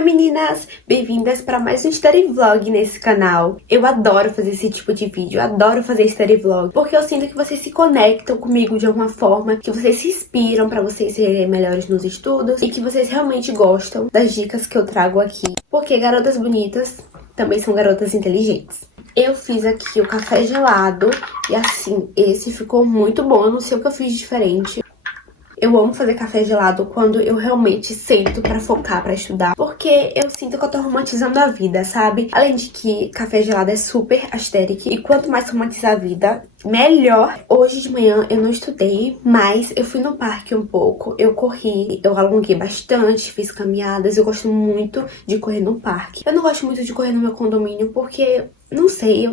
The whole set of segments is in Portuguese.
Oi meninas, bem-vindas para mais um study vlog nesse canal. Eu adoro fazer esse tipo de vídeo, eu adoro fazer study vlog, porque eu sinto que vocês se conectam comigo de alguma forma, que vocês se inspiram para vocês serem melhores nos estudos e que vocês realmente gostam das dicas que eu trago aqui. Porque garotas bonitas também são garotas inteligentes. Eu fiz aqui o café gelado e assim, esse ficou muito bom, eu não sei o que eu fiz de diferente. Eu amo fazer café gelado quando eu realmente sento pra focar, pra estudar. Porque eu sinto que eu tô romantizando a vida, sabe? Além de que café gelado é super aesthetic. E quanto mais romantizar a vida, melhor. Hoje de manhã eu não estudei, mas eu fui no parque um pouco. Eu corri, eu alonguei bastante, fiz caminhadas. Eu gosto muito de correr no parque. Eu não gosto muito de correr no meu condomínio porque... não sei, eu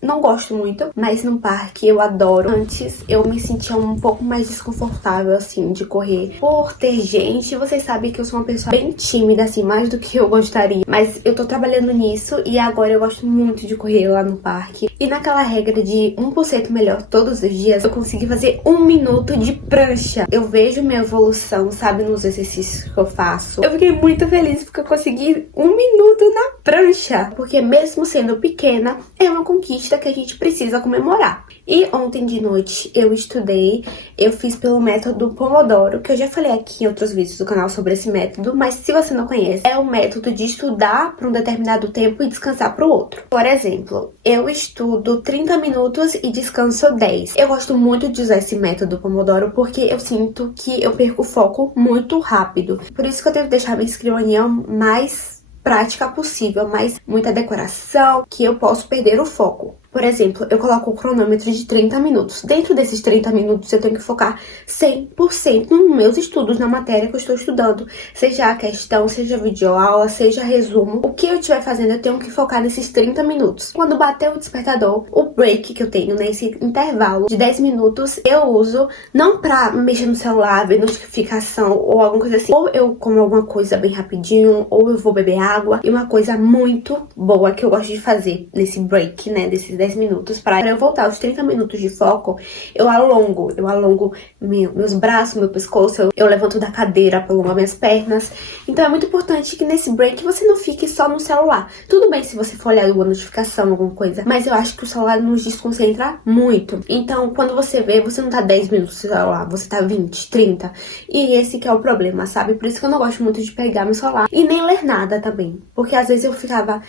não gosto muito, mas no parque eu adoro. Antes eu me sentia um pouco mais desconfortável, assim, de correr por ter gente. Vocês sabem que eu sou uma pessoa bem tímida, assim, mais do que eu gostaria. Mas eu tô trabalhando nisso e agora eu gosto muito de correr lá no parque. E naquela regra de 1% melhor todos os dias, eu consegui fazer 1 minuto de prancha. Eu vejo minha evolução, sabe, nos exercícios que eu faço. Eu fiquei muito feliz porque eu consegui 1 minuto na prancha. Porque mesmo sendo pequena, é uma conquista que a gente precisa comemorar. E ontem de noite eu estudei, eu fiz pelo método Pomodoro, que eu já falei aqui em outros vídeos do canal sobre esse método, mas se você não conhece, é o método de estudar por um determinado tempo e descansar para o outro. Por exemplo, eu estudo 30 minutos e descanso 10. Eu gosto muito de usar esse método Pomodoro porque eu sinto que eu perco o foco muito rápido. Por isso que eu tento deixar minha escrivaninha mais prática possível, mas muita decoração, que eu posso perder o foco. Por exemplo, eu coloco o cronômetro de 30 minutos. Dentro desses 30 minutos, eu tenho que focar 100% nos meus estudos, na matéria que eu estou estudando. Seja a questão, seja videoaula, seja resumo. O que eu estiver fazendo, eu tenho que focar nesses 30 minutos. Quando bater o despertador, o break que eu tenho nesse intervalo de 10 minutos, eu uso não pra mexer no celular, ver notificação ou alguma coisa assim. Ou eu como alguma coisa bem rapidinho, ou eu vou beber água. E uma coisa muito boa que eu gosto de fazer nesse break, né, desses 10 minutos, para eu voltar aos 30 minutos de foco, eu alongo meus braços, meu pescoço, eu levanto da cadeira, alongo minhas pernas. Então é muito importante que nesse break você não fique só no celular. Tudo bem se você for olhar alguma notificação, alguma coisa, mas eu acho que o celular nos desconcentra muito. Então, quando você vê, você não tá 10 minutos no celular, você tá 20, 30. E esse que é o problema, sabe? Por isso que eu não gosto muito de pegar meu celular e nem ler nada também. Porque às vezes eu ficava...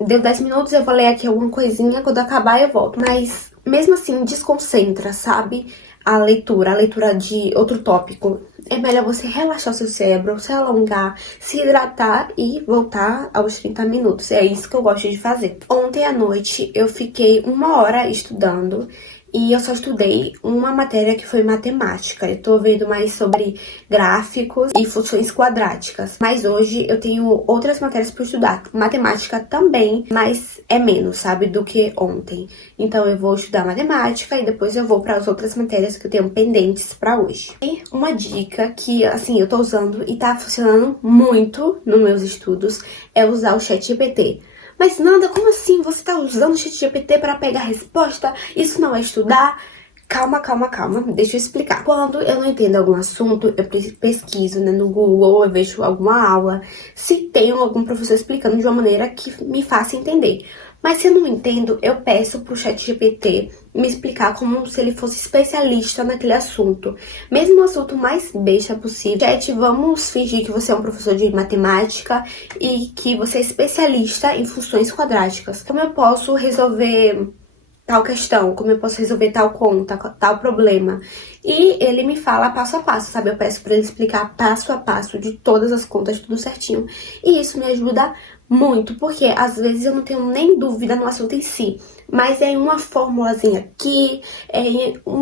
deu 10 minutos, eu vou ler aqui alguma coisinha, quando acabar eu volto. Mas, mesmo assim, desconcentra, sabe? A leitura de outro tópico. É melhor você relaxar o seu cérebro, se alongar, se hidratar e voltar aos 30 minutos. É isso que eu gosto de fazer. Ontem à noite, eu fiquei 1 hora estudando. E eu só estudei uma matéria que foi matemática. Eu tô vendo mais sobre gráficos e funções quadráticas. Mas hoje eu tenho outras matérias pra estudar. Matemática também, mas é menos, sabe, do que ontem. Então eu vou estudar matemática e depois eu vou para as outras matérias que eu tenho pendentes pra hoje. E uma dica que, assim, eu tô usando e tá funcionando muito nos meus estudos é usar o ChatGPT. Mas Nanda, como assim? Você tá usando o ChatGPT para pegar resposta? Isso não é estudar? Calma, calma, calma. Deixa eu explicar. Quando eu não entendo algum assunto, eu pesquiso, né, no Google, eu vejo alguma aula. Se tem algum professor explicando de uma maneira que me faça entender. Mas se eu não entendo, eu peço pro ChatGPT me explicar como se ele fosse especialista naquele assunto. Mesmo o assunto mais besta possível. Chat, vamos fingir que você é um professor de matemática e que você é especialista em funções quadráticas. Como eu posso resolver tal questão? Como eu posso resolver tal conta, tal problema? E ele me fala passo a passo, sabe? Eu peço pra ele explicar passo a passo de todas as contas, tudo certinho. E isso me ajuda muito, porque às vezes eu não tenho nem dúvida no assunto em si, mas é uma formulazinha aqui, é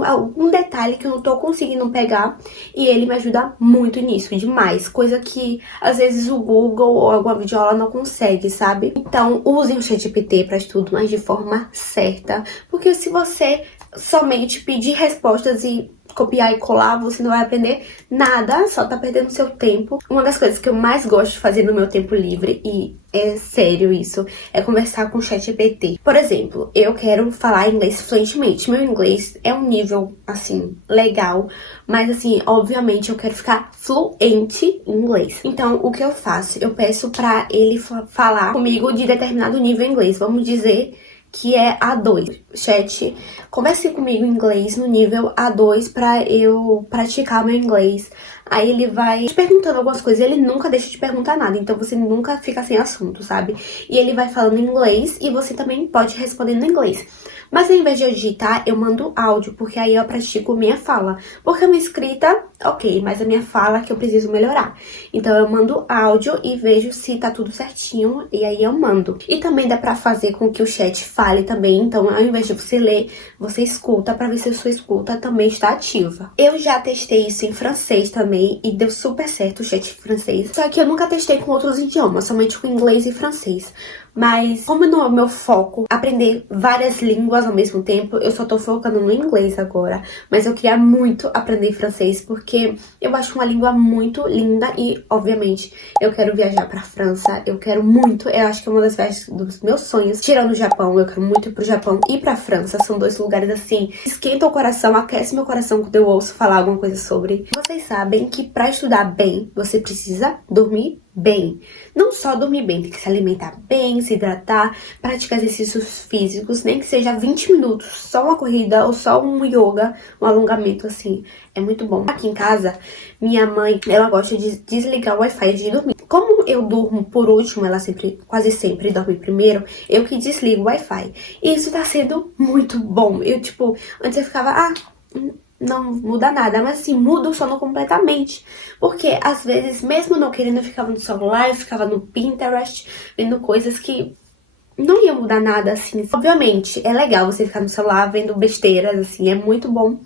algum detalhe que eu não tô conseguindo pegar, e ele me ajuda muito nisso, demais, coisa que às vezes o Google ou alguma videoaula não consegue, sabe? Então usem o ChatGPT para estudo, mas de forma certa, porque se você somente pedir respostas e copiar e colar, você não vai aprender nada, só tá perdendo seu tempo. Uma das coisas que eu mais gosto de fazer no meu tempo livre, e é sério isso, é conversar com o ChatGPT. Por exemplo, eu quero falar inglês fluentemente. Meu inglês é um nível, assim, legal, mas assim, obviamente eu quero ficar fluente em inglês. Então, o que eu faço? Eu peço pra ele falar comigo de determinado nível em inglês. Vamos dizer que é A2. Chat, converse comigo em inglês no nível A2 pra eu praticar meu inglês. Aí ele vai te perguntando algumas coisas, ele nunca deixa de perguntar nada, então você nunca fica sem assunto, sabe? E ele vai falando em inglês e você também pode responder no inglês. Mas ao invés de eu digitar, eu mando áudio, porque aí eu pratico minha fala. Porque a minha escrita, ok, mas a minha fala que eu preciso melhorar. Então eu mando áudio e vejo se tá tudo certinho, e aí eu mando. E também dá pra fazer com que o chat fale também, então ao invés de você ler, você escuta pra ver se a sua escuta também está ativa. Eu já testei isso em francês também e deu super certo o chat francês. Só que eu nunca testei com outros idiomas, somente com inglês e francês. Mas como não é o meu foco aprender várias línguas ao mesmo tempo, eu só tô focando no inglês agora. Mas eu queria muito aprender francês porque eu acho uma língua muito linda e, obviamente, eu quero viajar pra França. Eu quero muito, eu acho que é uma das viagens dos meus sonhos. Tirando o Japão, eu quero muito ir pro Japão e pra França. São dois lugares assim, esquenta o coração, aquece meu coração quando eu ouço falar alguma coisa sobre. Vocês sabem que pra estudar bem, você precisa dormir bem. Não só dormir bem, tem que se alimentar bem, se hidratar, praticar exercícios físicos, nem que seja 20 minutos, só uma corrida ou só um yoga, um alongamento assim, é muito bom. Aqui em casa, minha mãe, ela gosta de desligar o Wi-Fi antes de dormir. Como eu durmo por último, ela quase sempre dorme primeiro, eu que desligo o Wi-Fi. E isso tá sendo muito bom. Eu, antes eu ficava, não muda nada, mas assim, muda o sono completamente. Porque às vezes, mesmo não querendo, eu ficava no celular, eu ficava no Pinterest, vendo coisas que não ia mudar nada, assim. Obviamente, é legal você ficar no celular vendo besteiras, assim, é muito bom.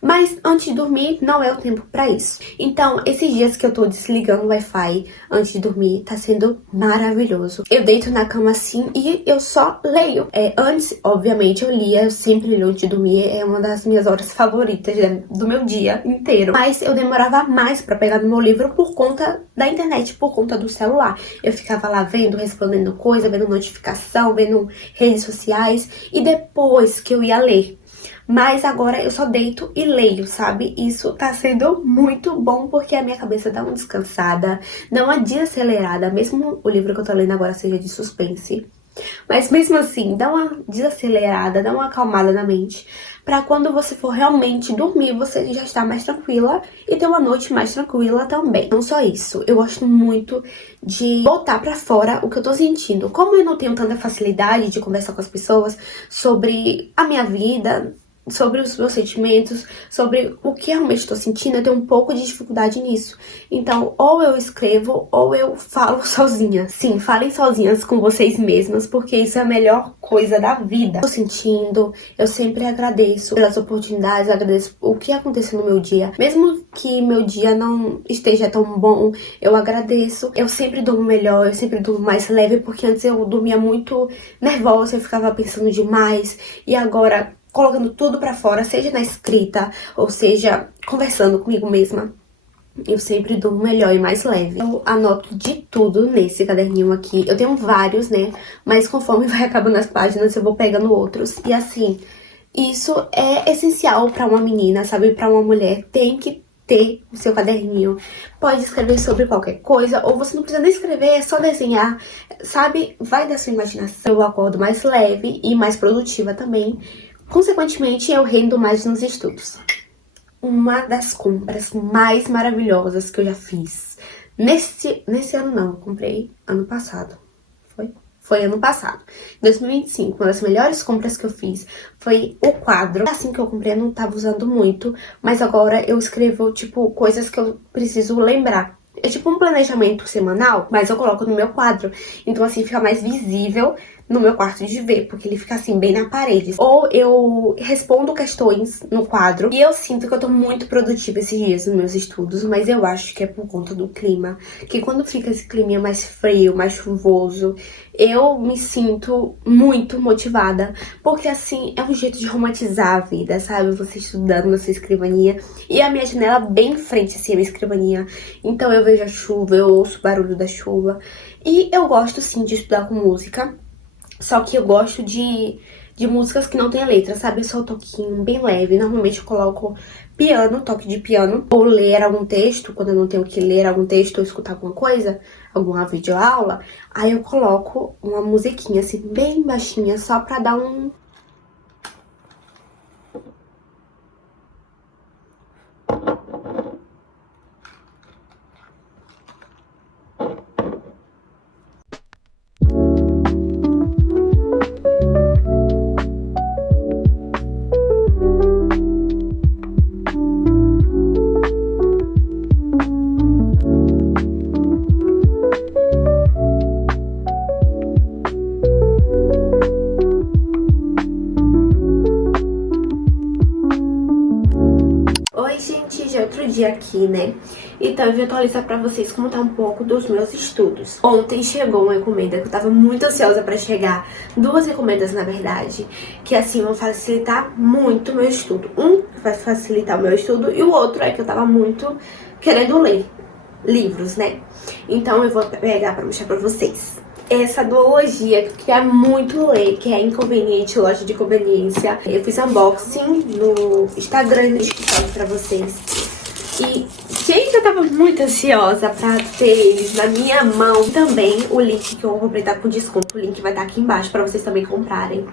Mas antes de dormir, não é o tempo pra isso. Então, esses dias que eu tô desligando o Wi-Fi antes de dormir, tá sendo maravilhoso. Eu deito na cama assim e eu só leio. Antes, obviamente, eu lia, eu sempre leio antes de dormir. É uma das minhas horas favoritas do meu dia inteiro. Mas eu demorava mais pra pegar no meu livro por conta da internet, por conta do celular. Eu ficava lá vendo, respondendo coisa, vendo notificação, vendo redes sociais. E depois que eu ia ler. Mas agora eu só deito e leio, sabe? Isso tá sendo muito bom porque a minha cabeça dá uma descansada, dá uma desacelerada, mesmo o livro que eu tô lendo agora seja de suspense. Mas mesmo assim, dá uma desacelerada, dá uma acalmada na mente, pra quando você for realmente dormir, você já está mais tranquila e ter uma noite mais tranquila também. Não só isso, eu gosto muito de botar pra fora o que eu tô sentindo. Como eu não tenho tanta facilidade de conversar com as pessoas sobre a minha vida, sobre os meus sentimentos, sobre o que realmente estou sentindo, eu tenho um pouco de dificuldade nisso. Então, ou eu escrevo, ou eu falo sozinha. Sim, falem sozinhas com vocês mesmas, porque isso é a melhor coisa da vida. Tô sentindo, eu sempre agradeço pelas oportunidades, agradeço o que aconteceu no meu dia. Mesmo que meu dia não esteja tão bom, eu agradeço. Eu sempre durmo melhor, eu sempre durmo mais leve, porque antes eu dormia muito nervosa, eu ficava pensando demais, e agora colocando tudo pra fora, seja na escrita, ou seja, conversando comigo mesma, eu sempre durmo melhor e mais leve. Eu anoto de tudo nesse caderninho aqui. Eu tenho vários, né? Mas conforme vai acabando as páginas, eu vou pegando outros. E assim, isso é essencial pra uma menina, sabe? Pra uma mulher, tem que ter o seu caderninho. Pode escrever sobre qualquer coisa, ou você não precisa nem escrever, é só desenhar, sabe? Vai da sua imaginação. Eu acordo mais leve e mais produtiva também. Consequentemente, eu rendo mais nos estudos. Uma das compras mais maravilhosas que eu já fiz. Nesse ano não, eu comprei ano passado. Foi ano passado. Em 2025, uma das melhores compras que eu fiz foi o quadro. Assim que eu comprei, eu não tava usando muito, mas agora eu escrevo, coisas que eu preciso lembrar. É tipo um planejamento semanal, mas eu coloco no meu quadro. Então assim, fica mais visível no meu quarto de ver, porque ele fica assim, bem na parede. Ou eu respondo questões no quadro. E eu sinto que eu tô muito produtiva esses dias nos meus estudos, mas eu acho que é por conta do clima. Que quando fica esse clima mais frio, mais chuvoso, eu me sinto muito motivada. Porque assim, é um jeito de romantizar a vida, sabe? Você estudando na sua escrivaninha. E a minha janela bem em frente, assim, a minha escrivaninha. Então eu vejo a chuva, eu ouço o barulho da chuva. E eu gosto sim de estudar com música. Só que eu gosto de músicas que não tem letra, sabe? Só um toquinho bem leve. Normalmente eu coloco piano, toque de piano. Ou ler algum texto, quando eu não tenho que ler algum texto ou escutar alguma coisa, alguma videoaula. Aí eu coloco uma musiquinha assim, bem baixinha, só pra dar um... Oi, gente, já é outro dia aqui, né? Então eu vim atualizar pra vocês como tá um pouco dos meus estudos. Ontem chegou uma encomenda que eu tava muito ansiosa pra chegar. Duas encomendas, na verdade, que assim vão facilitar muito o meu estudo. Um vai facilitar o meu estudo e o outro é que eu tava muito querendo ler livros, né? Então eu vou pegar pra mostrar pra vocês. Essa duologia que é muito ler, que é Inconveniente, Loja de Conveniência. Eu fiz unboxing no Instagram e no TikTok pra vocês. E, gente, eu tava muito ansiosa pra ter eles na minha mão. Também o link que eu comprei tá com desconto. O link vai estar aqui embaixo pra vocês também comprarem.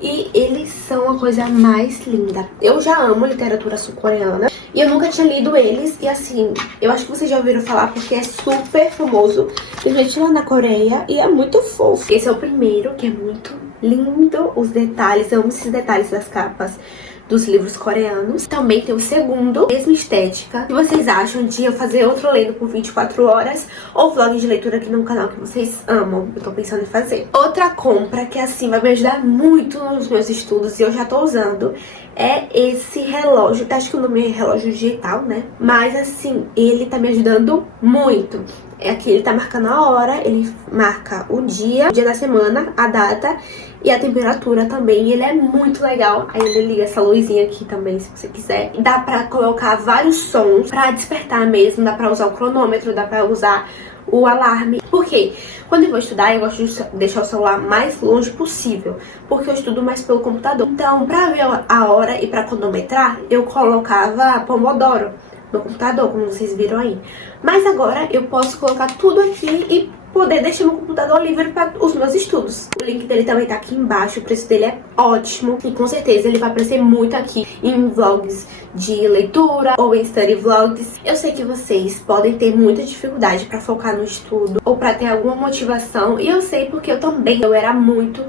E eles são a coisa mais linda. Eu já amo literatura sul-coreana e eu nunca tinha lido eles. E assim, eu acho que vocês já ouviram falar porque é super famoso. Tem gente lá na Coreia e é muito fofo. Esse é o primeiro, que é muito lindo. Os detalhes, eu amo esses detalhes das capas dos livros coreanos. Também tem o segundo, mesma estética. O que vocês acham de eu fazer outro lendo por 24 horas ou vlog de leitura aqui no canal que vocês amam? Eu tô pensando em fazer. Outra compra que assim vai me ajudar muito nos meus estudos e eu já tô usando é esse relógio. Acho que o nome é relógio digital, né? Mas assim, ele tá me ajudando muito. É aqui, ele tá marcando a hora, ele marca o dia da semana, a data e a temperatura também. Ele é muito legal. Aí ele liga essa luzinha aqui também, se você quiser. Dá pra colocar vários sons pra despertar mesmo. Dá pra usar o cronômetro, dá pra usar o alarme. Por quê? Quando eu vou estudar, eu gosto de deixar o celular mais longe possível, porque eu estudo mais pelo computador. Então, pra ver a hora e pra cronometrar, eu colocava Pomodoro no computador, como vocês viram aí. Mas agora eu posso colocar tudo aqui e poder deixar meu computador livre para os meus estudos. O link dele também tá aqui embaixo, o preço dele é ótimo e com certeza ele vai aparecer muito aqui em vlogs de leitura ou em study vlogs. Eu sei que vocês podem ter muita dificuldade para focar no estudo ou para ter alguma motivação, e eu sei porque eu era muito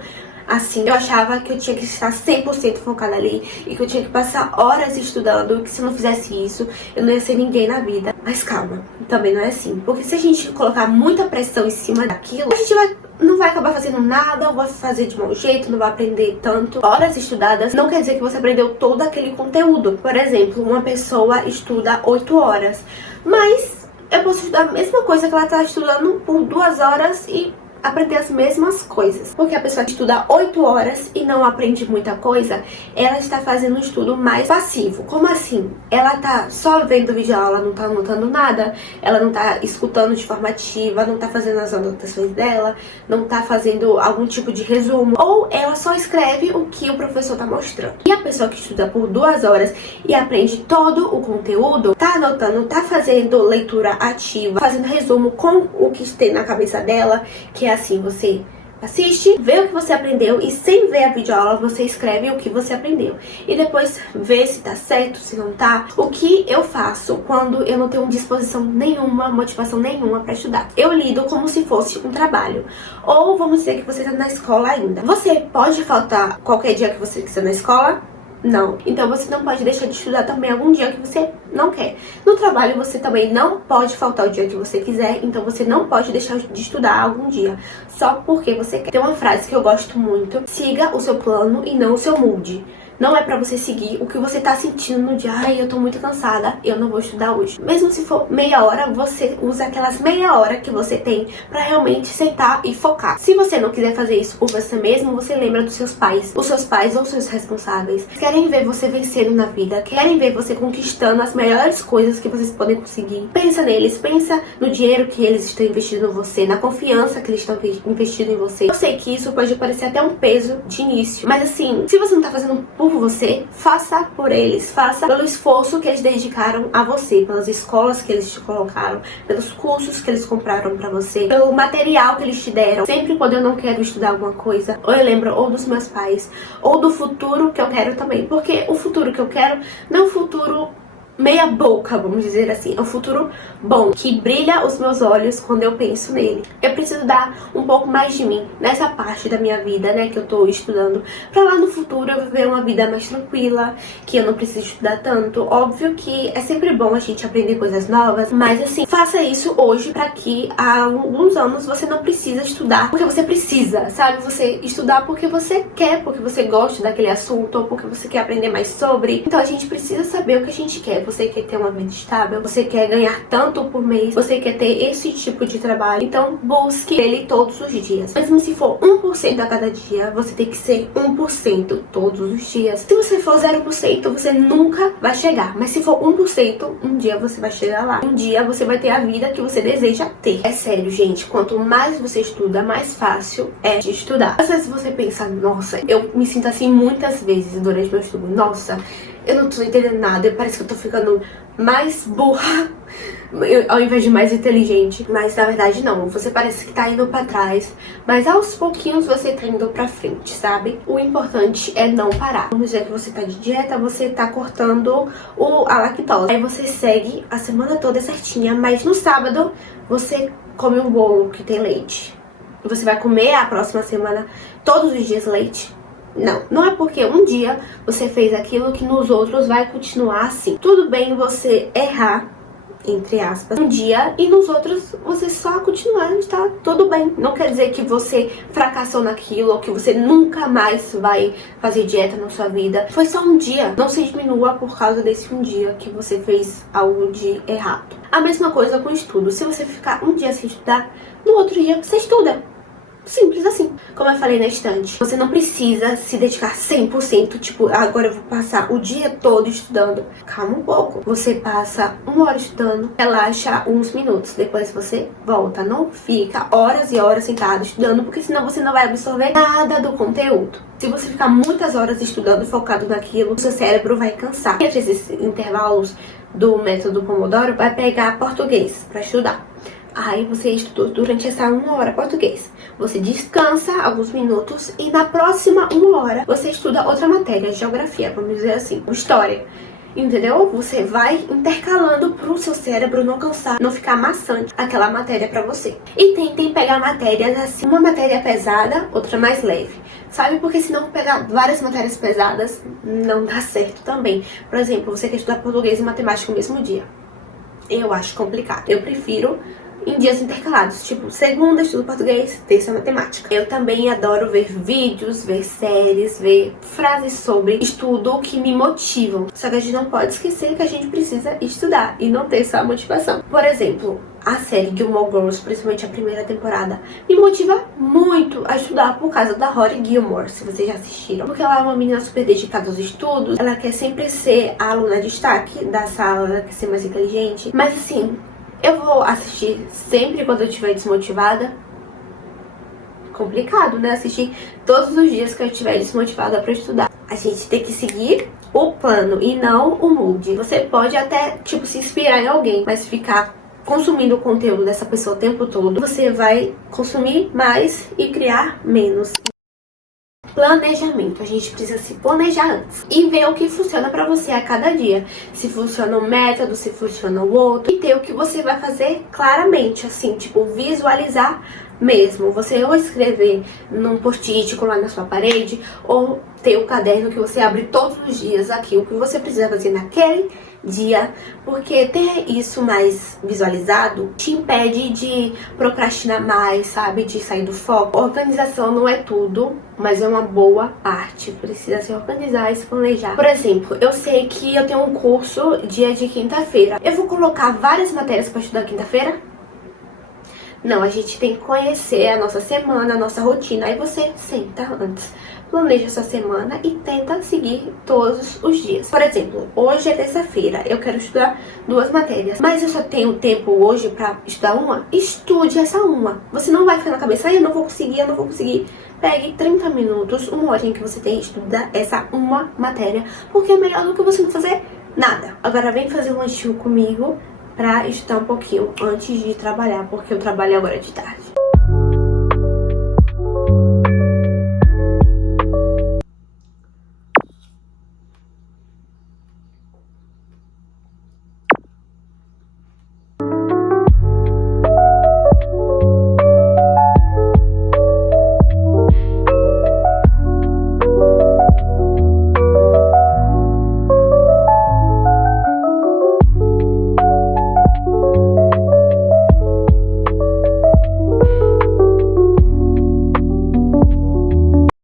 assim, eu achava que eu tinha que estar 100% focada ali e que eu tinha que passar horas estudando, que se eu não fizesse isso, eu não ia ser ninguém na vida. Mas calma, também não é assim. Porque se a gente colocar muita pressão em cima daquilo, a gente não vai acabar fazendo nada, ou vai fazer de mau jeito, não vai aprender tanto. Horas estudadas não quer dizer que você aprendeu todo aquele conteúdo. Por exemplo, uma pessoa estuda 8 horas, mas eu posso estudar a mesma coisa que ela está estudando por 2 horas e aprender as mesmas coisas. Porque a pessoa que estuda 8 horas e não aprende muita coisa, ela está fazendo um estudo mais passivo. Como assim? Ela tá só vendo vídeo aula, não tá anotando nada, ela não tá escutando de forma ativa, não tá fazendo as anotações dela, não tá fazendo algum tipo de resumo, ou ela só escreve o que o professor tá mostrando. E a pessoa que estuda por 2 horas e aprende todo o conteúdo, tá anotando, tá fazendo leitura ativa, fazendo resumo com o que tem na cabeça dela, que é assim, você assiste, vê o que você aprendeu e sem ver a videoaula você escreve o que você aprendeu. E depois vê se tá certo, se não tá. O que eu faço quando eu não tenho disposição nenhuma, motivação nenhuma pra estudar? Eu lido como se fosse um trabalho. Ou vamos dizer que você tá na escola ainda. Você pode faltar qualquer dia que você quiser na escola? Não. Então você não pode deixar de estudar também algum dia que você não quer. No trabalho você também não pode faltar o dia que você quiser, então você não pode deixar de estudar algum dia só porque você quer. Tem uma frase que eu gosto muito: siga o seu plano e não o seu mood. Não é pra você seguir o que você tá sentindo no dia. Ai, eu tô muito cansada, eu não vou estudar hoje. Mesmo se for meia hora, você usa aquelas meia hora que você tem pra realmente sentar e focar. Se você não quiser fazer isso por você mesmo, você lembra dos seus pais. Os seus pais ou seus responsáveis querem ver você vencendo na vida, querem ver você conquistando as melhores coisas que vocês podem conseguir. Pensa neles, pensa no dinheiro que eles estão investindo em você, na confiança que eles estão investindo em você. Eu sei que isso pode parecer até um peso de início, mas assim, se você não tá fazendo por você, faça por eles, faça pelo esforço que eles dedicaram a você, pelas escolas que eles te colocaram, pelos cursos que eles compraram pra você, pelo material que eles te deram. Sempre quando eu não quero estudar alguma coisa, ou eu lembro ou dos meus pais, ou do futuro que eu quero também, porque o futuro que eu quero não é um futuro meia boca, vamos dizer assim, é um futuro bom, que brilha os meus olhos quando eu penso nele. Eu preciso dar um pouco mais de mim nessa parte da minha vida, né, que eu tô estudando, pra lá no futuro eu viver uma vida mais tranquila, que eu não preciso estudar tanto. Óbvio que é sempre bom a gente aprender coisas novas, mas assim, faça isso hoje pra que há alguns anos você não precisa estudar porque você precisa, sabe? Você estudar porque você quer, porque você gosta daquele assunto, ou porque você quer aprender mais sobre. Então a gente precisa saber o que a gente quer. Você quer ter uma vida estável, você quer ganhar tanto por mês, você quer ter esse tipo de trabalho, então busque ele todos os dias. Mesmo se for 1% a cada dia, você tem que ser 1% todos os dias. Se você for 0%, você nunca vai chegar, mas se for 1%, um dia você vai chegar lá. Um dia você vai ter a vida que você deseja ter. É sério, gente, quanto mais você estuda, mais fácil é de estudar. Às vezes você pensa, nossa, eu me sinto assim muitas vezes durante meu estudo, nossa, eu não tô entendendo nada, parece que eu tô ficando mais burra ao invés de mais inteligente. Mas na verdade não, você parece que tá indo pra trás, mas aos pouquinhos você tá indo pra frente, sabe? O importante é não parar. Vamos dizer que você tá de dieta, você tá cortando a lactose, aí você segue a semana toda certinha, mas no sábado você come um bolo que tem leite. Você vai comer a próxima semana todos os dias leite? Não, não é porque um dia você fez aquilo que nos outros vai continuar assim. Tudo bem você errar, entre aspas, um dia e nos outros você só continuar, está tudo bem. Não quer dizer que você fracassou naquilo ou que você nunca mais vai fazer dieta na sua vida. Foi só um dia. Não se diminua por causa desse um dia que você fez algo de errado. A mesma coisa com o estudo. Se você ficar um dia sem estudar, no outro dia você estuda. Simples assim. Como eu falei na estante, você não precisa se dedicar 100%, tipo, agora eu vou passar o dia todo estudando. Calma um pouco. Você passa 1 hora estudando, relaxa uns minutos, depois você volta. Não fica horas e horas sentado estudando, porque senão você não vai absorver nada do conteúdo. Se você ficar muitas horas estudando, focado naquilo, o seu cérebro vai cansar. Entre esses intervalos do método Pomodoro, vai pegar português pra estudar. Aí você estudou durante essa 1 hora português. Você descansa alguns minutos e na próxima 1 hora você estuda outra matéria, geografia, vamos dizer assim, história. Entendeu? Você vai intercalando pro seu cérebro não cansar, não ficar maçante aquela matéria pra você. E tentem pegar matérias assim, uma matéria pesada, outra mais leve. Sabe? Porque senão pegar várias matérias pesadas não dá certo também. Por exemplo, você quer estudar português e matemática no mesmo dia. Eu acho complicado. Eu prefiro em dias intercalados, tipo, segunda estudo português, terça matemática. Eu também adoro ver vídeos, ver séries, ver frases sobre estudo que me motivam. Só que a gente não pode esquecer que a gente precisa estudar e não ter só motivação. Por exemplo, a série Gilmore Girls, principalmente a primeira temporada, me motiva muito a estudar por causa da Rory Gilmore, se vocês já assistiram. Porque ela é uma menina super dedicada aos estudos, ela quer sempre ser a aluna de destaque da sala, ela quer ser mais inteligente. Mas assim, eu vou assistir sempre quando eu estiver desmotivada? Complicado, né? Assistir todos os dias que eu estiver desmotivada pra estudar. A gente tem que seguir o plano e não o mood. Você pode até, tipo, se inspirar em alguém, mas ficar consumindo o conteúdo dessa pessoa o tempo todo, você vai consumir mais e criar menos. Planejamento. A gente precisa se planejar antes e ver o que funciona pra você a cada dia. Se funciona um método, se funciona o outro. E ter o que você vai fazer claramente, assim, tipo, visualizar mesmo. Você ou escrever num post-it, colar na sua parede, ou ter o caderno que você abre todos os dias aqui, o que você precisa fazer naquele dia, porque ter isso mais visualizado te impede de procrastinar mais, sabe? De sair do foco. Organização não é tudo, mas é uma boa parte. Precisa se organizar e se planejar. Por exemplo, eu sei que eu tenho um curso dia de quinta-feira. Eu vou colocar várias matérias para estudar quinta-feira? Não, a gente tem que conhecer a nossa semana, a nossa rotina. Aí você senta antes, planeja a sua semana e tenta seguir todos os dias. Por exemplo, hoje é terça-feira, eu quero estudar 2 matérias, mas eu só tenho tempo hoje pra estudar uma? Estude essa uma. Você não vai ficar na cabeça, eu não vou conseguir, eu não vou conseguir. Pegue 30 minutos, uma hora em que você tem que estudar essa uma matéria, porque é melhor do que você não fazer nada. Agora vem fazer um lanchinho comigo pra estudar um pouquinho antes de trabalhar, porque eu trabalho agora de tarde.